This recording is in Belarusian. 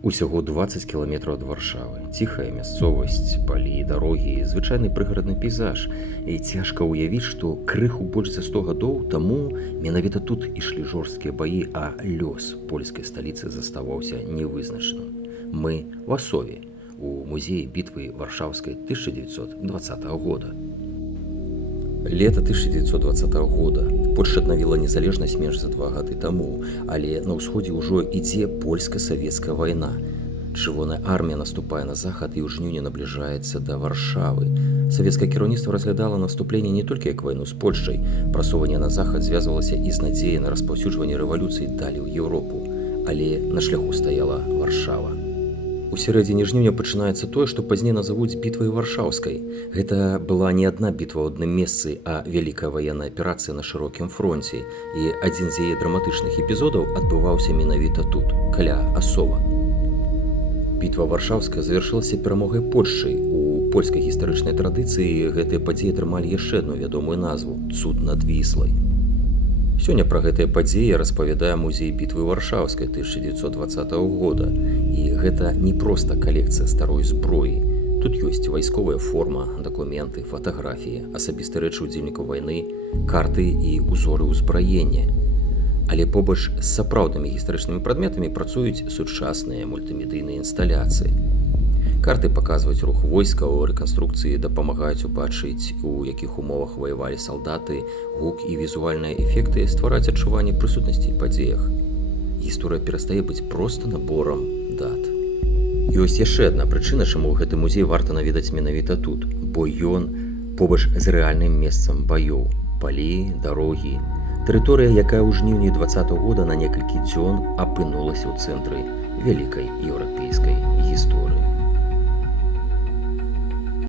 Усяго 20 кіламетраў ад Варшавы. Ціхая мясцовасць, палі, дарогі, звычайны прыгарадны пейзаж. І цяжка ўявіць, што крыху больш за 100 гадоў таму менавіта тут ішлі жорсткія баі, а лёс польскай сталіцы заставаўся невызначаным. Мы в Асове, у музеі бітвы Варшаўскай 1920 года. Лета 1920 года. Польша аднавіла незалежнасць менш за 2 гады таму, але на ўсходзе ўжо ідзе польска-савецкая вайна. Чырвоная армія наступае на захад і ў жніўні набліжаецца да Варшавы. Савецкае кіраўніцтва разглядала наступленне не толькі як вайну з Польшчай, прасоўванне на захад звязвалася і з надзеяй на распаўсюджванне рэвалюцыі далей у Еўропу, але на шляху стаяла Варшава. У сярэдзіне жніўня пачынаецца тое, што пазней назавуць бітвай Варшаўскай. Гэта была не адна бітва ў адным месцы, а вялікая ваенная аперацыя на шырокім фронце. І адзін з яе драматычных эпізодаў адбываўся менавіта тут, каля Асова. Бітва Варшаўская завяршылася перамогай Польшчы. У польскай гістарычнай традыцыі гэтыя падзеі атрымалі яшчэ адну вядомую назву – «Цуд над Віслай». Сёння пра гэтыя падзеі распавядае музей бітвы Варшаўскай 1920 года. І гэта не проста калекцыя старой зброі. Тут ёсць вайсковая форма, дакументы, фатаграфіі, асабістыя рэчы ўдзельнікаў вайны, карты і ўзоры ўзбраення. Але побач з сапраўднымі гістарычнымі прадметамі працуюць сучасныя мультымедыйныя інсталяцыі. Карты паказваюць рух войскаў, рэканструкцыі дапамагаюць убачыць, у якіх умовах ваявалі салдаты, гук і візуальныя эфекты ствараюць адчуванне прысутнасці ў падзеях. Гісторыя перастае быць проста наборам дат. Ёсць яшчэ адна прычына, чаму гэты музей варта наведаць менавіта тут, бо ён побач з рэальным месцам баёў, палі, дарогі. Тэрыторыя, якая ў жніўні 2020 года на некалькі дзён апынулася ў цэнтры вялікай еўрапейскай